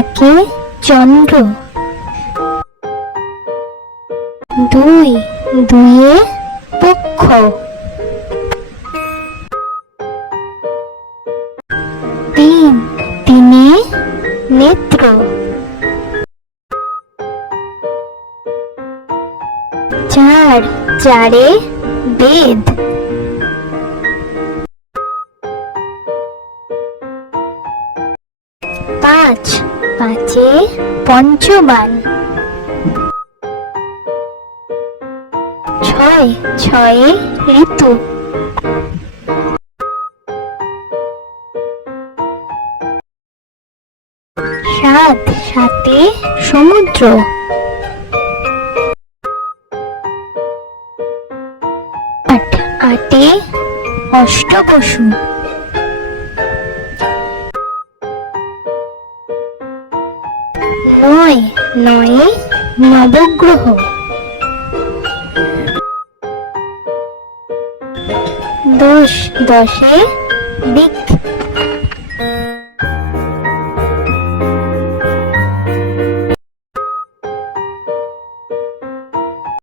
একে চন্দ্র। 2 দুইয়ে পক্ষ। 3 তিনে নেত্র। 4 চারে বেদ। 5 পাঁচে পঞ্চবান। 6 ছয়ে ঋতু। 7 সাতে সমুদ্র। 8 আটে অষ্টবসু। 9 নয়ে নবগ্রহ। 10 দশে দিক।